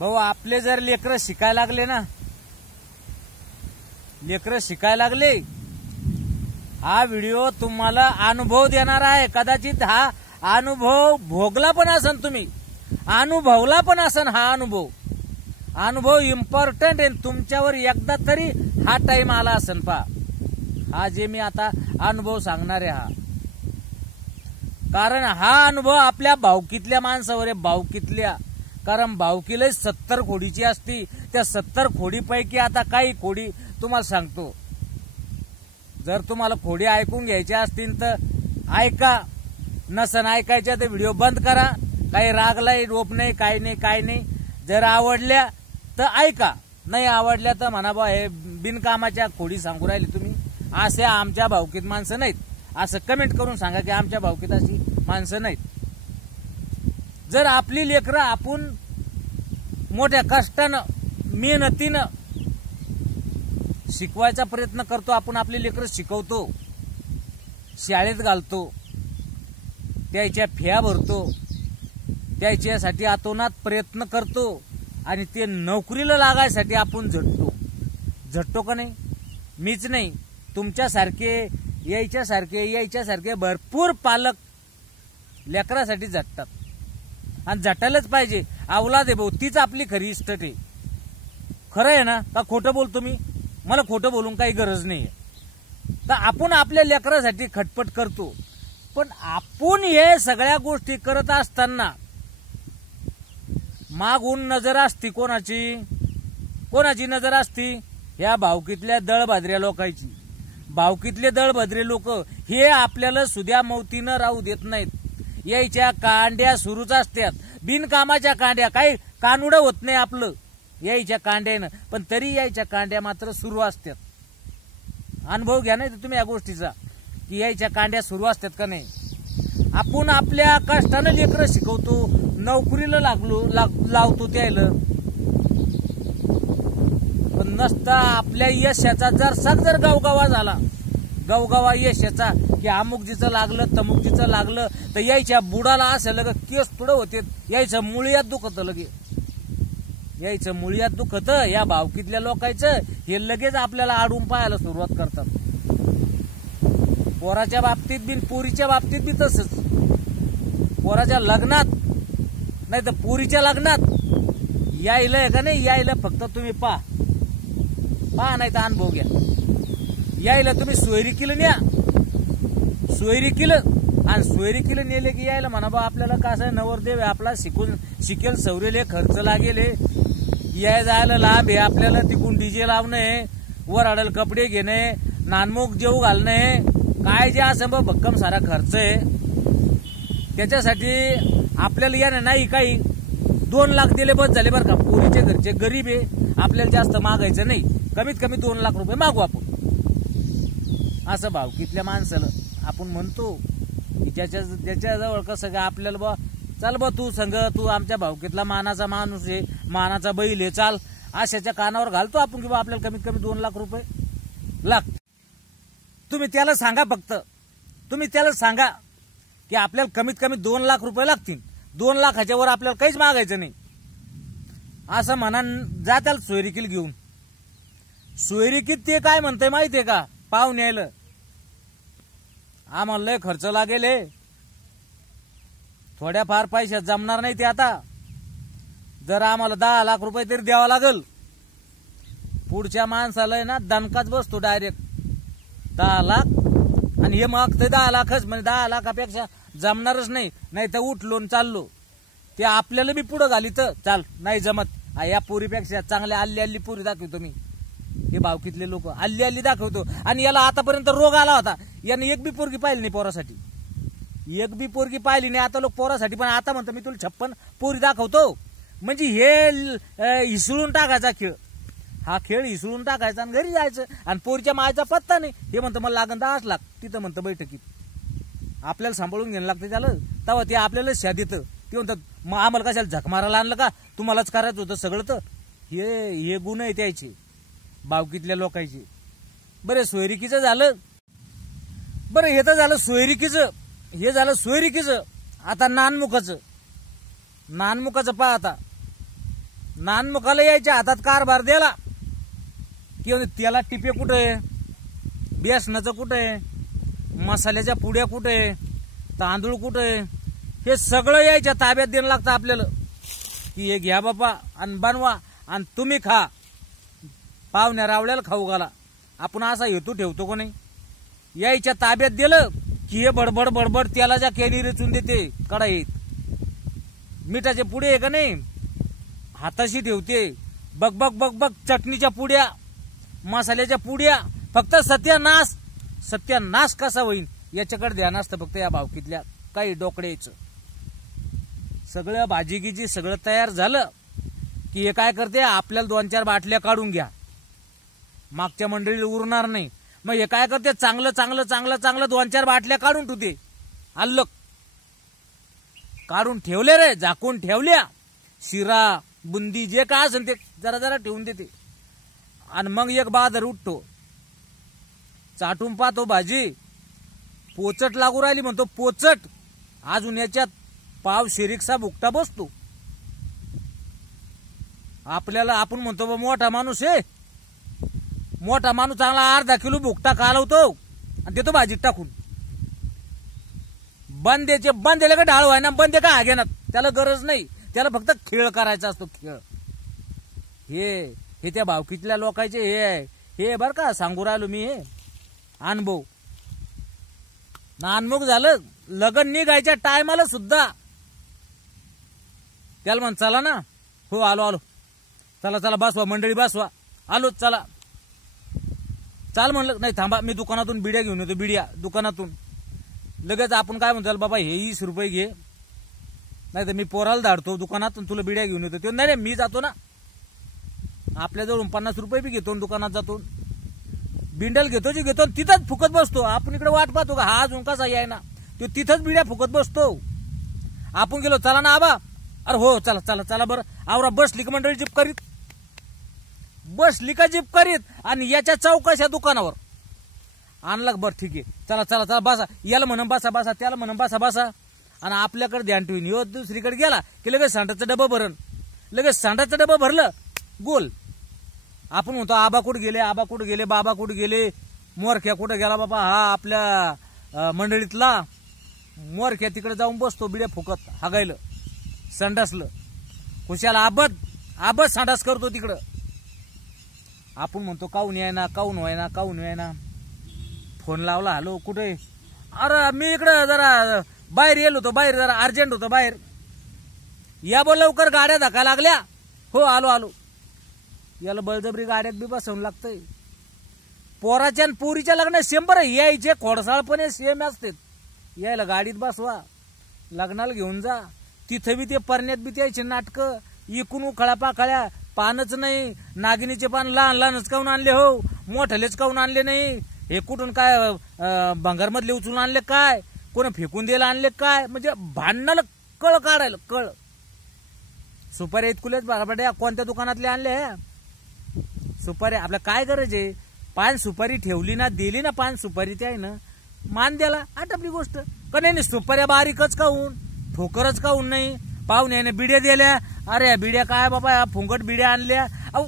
भाऊ आपले जर लेकरं शिकायला लागले ना, लेकरं शिकायला लागले, हा व्हिडिओ तुम्हाला अनुभव देणार आहे. कदाचित हा अनुभव भोगला पण असन, तुम्ही अनुभवला पण असन. हा अनुभव इम्पॉर्टंट आहे. तुमच्यावर एकदा तरी हा टाइम आला असन. पा हा जे मी आता अनुभव सांगणार आहे हा, कारण हा अनुभव आपल्या भावकीतल्या माणसावर आहे. भावकीतल्या, कारण भावकीला 70 खोडीची असती. त्या 70 खोडीपैकी आता काही खोडी तुम्हाला सांगतो. जर तुम्हाला खोडी ऐकून घ्यायच्या असतील तर ऐका, नसन ऐकायच्या तर व्हिडिओ बंद करा. काही रागलाय रोप नाही, काही नाही. जर आवडल्या तर ऐका, नाही आवडल्या तर म्हणा बा हे बिनकामाच्या खोडी सांगू राहिले तुम्ही, असे आमच्या भावकीत माणसं नाहीत. असं कमेंट करून सांगा की आमच्या भावकीत अशी माणसं नाहीत. जर आपली लेकरं आपण मोठ्या कष्टानं मेहनतीनं शिकवायचा प्रयत्न करतो, आपण आपली लेकरं शिकवतो, शाळेत घालतो, त्याच्या फ्या भरतो, त्याच्यासाठी आतोनात प्रयत्न करतो आणि ते नोकरीला लागायसाठी आपण झटतो का नाही? मीच नाही, तुमच्यासारखे यायच्यासारखे भरपूर पालक लेकरासाठी झटतात आणि झटायलाच पाहिजे. अवलाद आहे भाऊ, तीच आपली खरी इस्टेट आहे. खरं आहे ना का खोटं बोलतो मी? मला खोटं बोलून काही गरज नाही. तर आपण आपल्या लेकरासाठी खटपट करतो, पण आपण हे सगळ्या गोष्टी करत असताना मागून नजर असती कोणाची नजर असती? ह्या भावकीतल्या दळभाद्र्या लोकांची. भावकीतले दळभद्रे लोक हे आपल्याला सुद्या मौतीनं राहू देत नाहीत. यायच्या कांड्या सुरूच असतात, बिनकामाच्या कांड्या. काही कानुडं होत नाही आपलं यायच्या कांड्यानं, पण तरी यायच्या कांड्या मात्र सुरू असतात. अनुभव घ्या नाही तर तुम्ही या गोष्टीचा, की यायच्या कांड्या सुरू असतात का नाही. आपण आपल्या कष्टानं लेकरं शिकवतो, नोकरीला लावतो त्याला, पण नसता आपल्या यशाचा जर गावगावा झाला, गावगावा यशाचा, की अमुकजीचं लागलं तमुकजीचं लागलं, तर यायच्या बुडाला असं लगे केस तुडं होते, यायचं मुळ्यात दुखत, यायचं मुळ्यात दुखत. या भावकीतल्या लोकांचं हे लगेच आपल्याला आडून पाहायला सुरुवात करतात. पोराच्या बाबतीत बी पोरीच्या बाबतीत बी तसंच. पोराच्या लग्नात नाही तर पोरीच्या लग्नात यायला का नाही, यायला फक्त तुम्ही पहा नाही तर अनुभव घ्या. यायला तुम्ही सोयरिकीला न्या, सोयरिकीला नेले की यायला म्हणा बा आपल्याला कसं नवरदेव आहे आपला, शिकेल सवरेल, खर्च लागेल, याय जायला लांब आहे आपल्याला, तिकून डीजे लावणे, वर अडल कपडे घेणे, नानमुख जेव घालणे, काय जे असं बा भक्कम सारा खर्च आहे. त्याच्यासाठी आपल्याला या नाही काही 2 लाख दिले बस झाले बरं का. पोरीचे घरचे गरीब आहे, आपल्याला जास्त मागायचं नाही, कमीत कमी 2 लाख रुपये मागू आपण. असं भावकीतल्या माणसाला आपण म्हणतो की त्याच्याजवळ कसं का आपल्याला बा चाल बा तू संग, तू आमच्या भावकीतला मानाचा माणूस आहे, मानाचा बैल आहे, चाल, अशाच्या कानावर घालतो आपण की बा आपल्याला कमीत कमी 2 लाख रुपये लागतात. तुम्ही त्याला सांगा, फक्त तुम्ही त्याला सांगा की आपल्याला कमीत कमी 2 लाख रुपये लागतील, 2 लाखाच्या वर आपल्याला काहीच मागायचं नाही असं म्हणा. जा त्याला सोयरिकीला घेऊन. सोयरिकीत ते काय म्हणतंय माहितीये का? पाहून यायला आम्हाला लय खर्च लागेल, थोड्याफार पैशात जमणार नाही ते. आता जर आम्हाला 10 लाख रुपये तरी द्यावा लागल. पुढच्या माणसाला ना दणकाच बसतो डायरेक्ट 10 लाख, आणि हे मागतंय 10 लाखच, म्हणजे 10 लाखापेक्षा जमणारच नाही, नाही तर उठलो चाललो. ते आपल्याला बी पुढं घाली तर चाल, नाही जमत, या पोरीपेक्षा चांगल्या अल्ली पोरी दाखवतो मी. हे भावकीतले लोक अल्ली दाखवतो, आणि याला आतापर्यंत रोग आला होता, याने एक बी पोरगी पाहिली नाही पोरासाठी, एक बी पोरगी पाहिली नाही. आता लोक पोरासाठी, पण आता म्हणतो मी तुला 56 पोरी दाखवतो. म्हणजे हे हिसळून टाकायचा खेळ, हा खेळ हिसळून टाकायचा आणि घरी जायचं. आणि पोरीच्या मायचा पत्ता नाही. हे म्हणतं मला लागन 10 लाख, तिथं म्हणतं बैठकीत आपल्याला सांभाळून घ्यायला लागतं त्याला. तेव्हा ते आपल्याला शाद येतं. ते म्हणतात मग आम्हाला कशाला झक मारायला आणलं का, तुम्हालाच करायचं होतं सगळं. तर हे गुण आहे त्याचे भावकीतल्या लोकांचे. बरं सोयरिकीचं झालं, बरं हे तर झालं सोयरिकीचं, हे झालं सोयरिकीचं. आता नानमुखाचं पहा. आता नानमुखाला यायच्या हातात कारभार दिला की त्याला टिपे कुठे, बेसनाचं कुठे, मसाल्याच्या पुड्या कुठे, तांदूळ कुठे, हे सगळं यायच्या ताब्यात देणं लागतं आपल्याला की हे घ्या बापा आणि बनवा आणि तुम्ही खा, पाहुण्या रावल्याला खाऊ घाला. आपण असा हेतू ठेवतो का नाही? यायच्या ताब्यात दिलं की हे बडबड बडबड तेलाच्या केनी रचून देते कढाईत. मिठाचे पुढे आहे का नाही हाताशी ठेवते, बग बग बग बग चटणीच्या पुड्या, मसाल्याच्या पुड्या. फक्त सत्यानाश कसा होईल याच्याकडे ध्यान असतं फक्त या भावकीतल्या काही डोकड्याचं. सगळं भाजीगीजी सगळं तयार झालं की हे काय करते, आपल्याला 2-4 बाटल्या काढून घ्या, मागच्या मंडळीला उरणार नाही. मग हे काय करते, चांगलं चांगलं चांगलं चांगलं 2-4 बाटल्या काढून ठेवते. अल्लक काढून ठेवले रे, झाकून ठेवल्या. शिरा बुंदी जे काय असेल ते जरा जरा ठेवून देते. आणि मग एक बादर उठतो, चाटून पाहतो भाजी पोचट लागू राहिली, म्हणतो पोचट. अजून याच्यात पाव शिरीकसा भुकटा बसतो. आपल्याला आपण म्हणतो बा मोठा माणूस आहे, मोठा माणूस चांगला अर्धा किलो भुकटा कालवतो आणि देतो भाजीत टाकून. बंदेले का ढाळ व्हाय ना, बंदे का हागे ना, त्याला गरज नाही, त्याला फक्त खेळ करायचा असतो, खेळ. हे त्या भावकीतल्या लोकांचे हे बर का सांगू राहिलो मी, हे अनुभव. नानमुख झालं लगन निघायच्या टायमाला सुद्धा त्याला म्हण चला ना, हो आलो, चला चला बसवा मंडळी बसवा, आलो चला. चाल म्हणलं, नाही थांबा मी दुकानातून बिड्या घेऊन येतो, बिड्या दुकानातून. लगेच आपण काय म्हणतो, बाबा हे 20 रुपये घे, नाही तर मी पोराला धाडतो दुकानात तुला बिड्या घेऊन येतो. ते नाही मी जातो ना, आपल्याजवळून 50 रुपये बी घेतो, दुकानात जातो, बिंडल घेतो जे घेतो, तिथंच फुकत बसतो. आपण इकडे वाट पाहतो का हा अजून कसा याय ना, तो तिथंच बिड्या फुकत बसतो. आपण गेलो चला ना आबा, अरे हो चला चला चला बरं आवरा. बसली का मंडळी जीप करीत, बसली का जीप करीत आणि याच्या चौकशा दुकानावर आणला. बरं ठीक आहे, चला चला चला बसा, याला म्हणून बसा बसा, त्याला म्हणून बसा बसा. आणि आपल्याकडे ध्यान ठेवून यो दुसरीकडे गेला की लगेच सांडाचं डबं भरण, लगेच सांडाचं डबं भरलं गोल. आपण म्हणतो आबा कुठे गेले, आबा कुठे गेले, बाबा कुठे गेले, मोरख्या कुठे गेला बाबा, हा आपल्या मंडळीतला मोरख्या तिकडे जाऊन बसतो बिड्या फुकत, हागायलं संडासलं, खुशाला आबद संडास करतो तिकडं. आपण म्हणतो काऊन याय ना, काऊन व्हायना, काऊन व्हायना. फोन लावला, हॅलो कुठे, अरे मी इकडं जरा बाहेर येलो होतो, बाहेर जरा अर्जंट होतं बाहेर, या बोल लवकर, गाड्या धक्का लागल्या. हो आलो. याला बळजबरी गाड्यात बी बसवून लागतंय. पोराच्या आणि पोरीच्या लग्न सेम बरं, यायचे खोडसाळपणे सेम असते. यायला गाडीत बसवा, लग्नाला घेऊन जा, तिथं बी ते परण्यात बी त्याचे नाटकं, इकून उखळा पाखळ्या, पानच नाही, नागिनीचे पान लहान लहानच काऊन आणले हो, मोठलेच काऊन आणले नाही, हे कुठून काय भंगारमधले उचलून आणले काय, कोण फेकून द्यायला आणले काय, म्हणजे भांडणाला कळ काढायला कळ. सुपारी इतकुलेच बाराबड्या कोणत्या दुकानातले आणले सुपारी, आपल्या काय गरज आहे, पान सुपारी ठेवली ना, दिली ना पान सुपारी, ते आहे ना मान द्याला, आटपली गोष्ट. का नाही सुपाऱ्या बारीकच काऊन, ठोकरच काऊन नाही. पाहुण्याने बिड्या दिल्या, अरे बिड्या काय बाबा फुंकट बिड्या आणल्या. अहो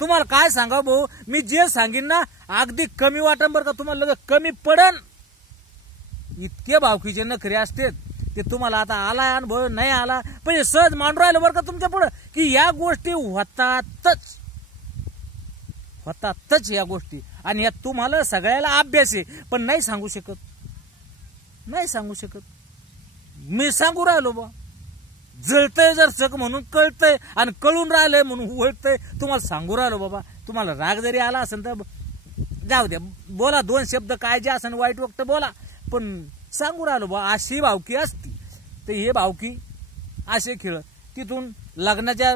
तुम्हाला काय सांगा भाऊ, मी जे सांगेन ना अगदी कमी वाटन बरं का, तुम्हाला लगेच कमी पडन. इतके भावकीचे नखरे असते ते तुम्हाला आता आला अनुभव नाही आला, पण हे सहज मांडून राहिलं बरं का तुमच्या पुढं की या गोष्टी होतातच या गोष्टी. आणि या तुम्हाला सगळ्याला अभ्यास आहे, पण नाही सांगू शकत. मी सांगू राहिलो बा, जळतय जर चक म्हणून कळतंय आणि कळून राहिलंय म्हणून वळतंय. तुम्हाला सांगू राहिलो बाबा, तुम्हाला राग जरी आला असेल तर जाऊ द्या, बोला 2 शब्द काय जे असेल वाईट वक्त बोला, पण सांगू राहिलो बा अशी भावकी असती. तर हे भावकी असे खेळ. तिथून लग्नाच्या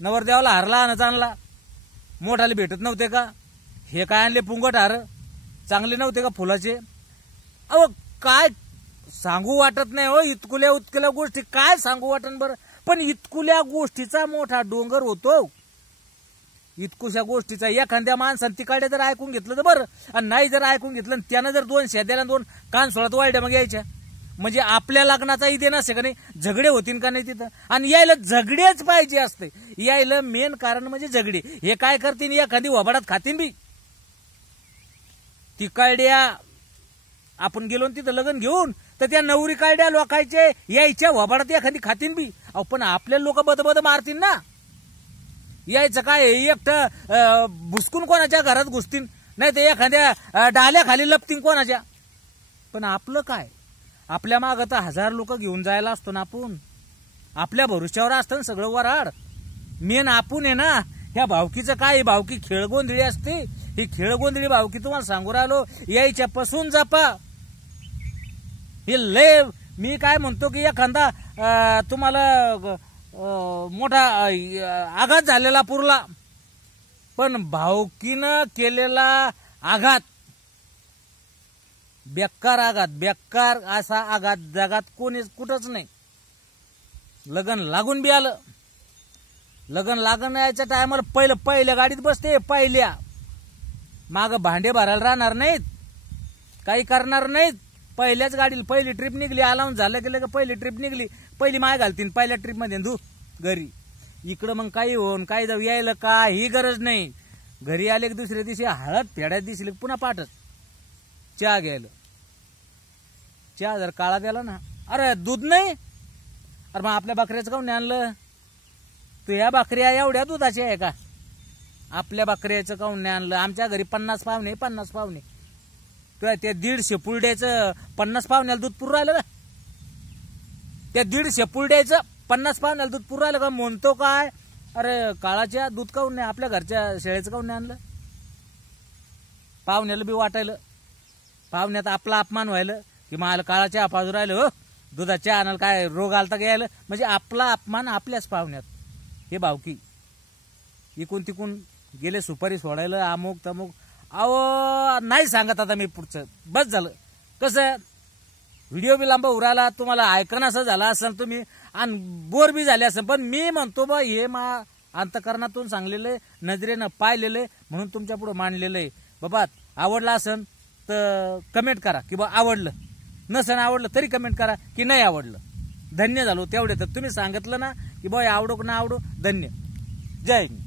नवरदेवाला हारला आणला, मोठाले भेटत नव्हते का, हे काय आणले पुंगट हार, चांगले नव्हते का फुलाचे. अहो काय सांगू वाटत नाही हो, इतकुल्या गोष्टी काय सांगू वाटन बरं. पण इतकुल्या गोष्टीचा मोठा डोंगर होतो. इतकुशा गोष्टीचा एखाद्या माणसाने तिकडे जर ऐकून घेतलं तर बरं, आणि नाही जर ऐकून घेतलं त्यानं जर 2 शेद्याला 2 कान सोळात वाढल्या मग यायच्या, म्हणजे आपल्या लग्नाचा इथे नसे का नाही झगडे होतील का नाही तिथं. आणि यायला झगडेच पाहिजे असते. यायला मेन कारण म्हणजे झगडे. हे काय करतील एखादी वबाडात खातीन बी ती कायड्या. आपण गेलो तिथं लग्न घेऊन तर त्या नवरी कायड्या लोकायचे यायच्या वबाडात एखादी खातीन बी. अहो पण आपले लोक बदबद मारतील ना. यायचं काय एकटं भुसकून कोणाच्या घरात घुसतील नाही तर एखाद्या डाल्याखाली लपतील कोणाच्या. पण आपलं काय आपल्या मागं तर 1000 लोक घेऊन जायला असतो ना. आपण आपल्या भरोश्यावर असतं ना सगळं वराड. मेन आपण आहे ना. ह्या भावकीचं काय भावकी खेळगोंधळी असते. ही खेळगोंधळी भावकी तुम्हाला सांगू राहिलो यायच्या पासून जपा. हे लय मी काय म्हणतो की एखादा तुम्हाला मोठा आघात झालेला पुरला पण भावकीनं केलेला आघात बेकार आघात. बेकार असा आघात जगात कोणीच कुठंच नाही. लगन लागून बी आलं. लगन लागून यायच्या टायमाला पहिल्या गाडीत बसते. पहिल्या माग भांडे भरायला राहणार नाहीत काही करणार नाहीत. पहिल्याच गाडीला पहिली ट्रिप निघली अलाउन्स झालं गेलं का पहिली ट्रिप निघली पहिली माय घालतीन पहिल्या ट्रिप मध्ये धू घरी. इकडं मग काही होऊन काही जाऊ यायला काही गरज नाही. घरी आले की दुसऱ्या दिवशी हळद फेड्यात दिसले पुन्हा पाठच चहा घ्यायला. चहा जर काळा द्याला ना अरे दूध नाही. अरे मग आपल्या बकऱ्याचं काऊन आणलं. तू या बकऱ्या एवढ्या दुधाची आहे का. आपल्या बकऱ्याचं काऊन नाही आणलं. आमच्या घरी 50 पाहुणे 50 पाहुणे. तुला त्या 150 पुरड्याचं 50 पाहुण्याला दूध पुरू राहिलं का. त्या 150 पुरड्याचं 50 पाहुण्याला दूध पुरू राहिलं का. म्हणतो काय अरे काळाच्या दूध काऊन नाही आपल्या घरच्या शेळ्याचं काऊन नाही आणलं. पाहुण्याला बी वाटायलं पाहुण्यात आपला अपमान व्हायलं की मला काळाच्या पाजू राहिलं हो दुधाच्या आणायला काय रोग आलता घ्यायला. म्हणजे आपला अपमान आपल्याच पाहुण्यात. हे भावकी इकून तिकून गेले सुपारी सोडायला अमुक तमुक. अहो नाही सांगत आता मी पुढचं बस झालं. कसं व्हिडिओ बी लांब उराला तुम्हाला ऐकणं असं झालं असेल तुम्ही आणि बोर बी झाले असेल. पण मी म्हणतो बा हे मा अंतकरणातून सांगलेलं आहे नजरेनं पाहिलेलं आहे म्हणून तुमच्या पुढे मांडलेलं आहे. बाबा आवडला असेल तर कमेंट करा की बा आवडलं. नसेल आवडलं तरी कमेंट करा की नाही आवडलं. धन्य झालो तेवढे तर तुम्ही सांगितलं ना की बा आवडो ना आवडो धन्य. जय हिंद.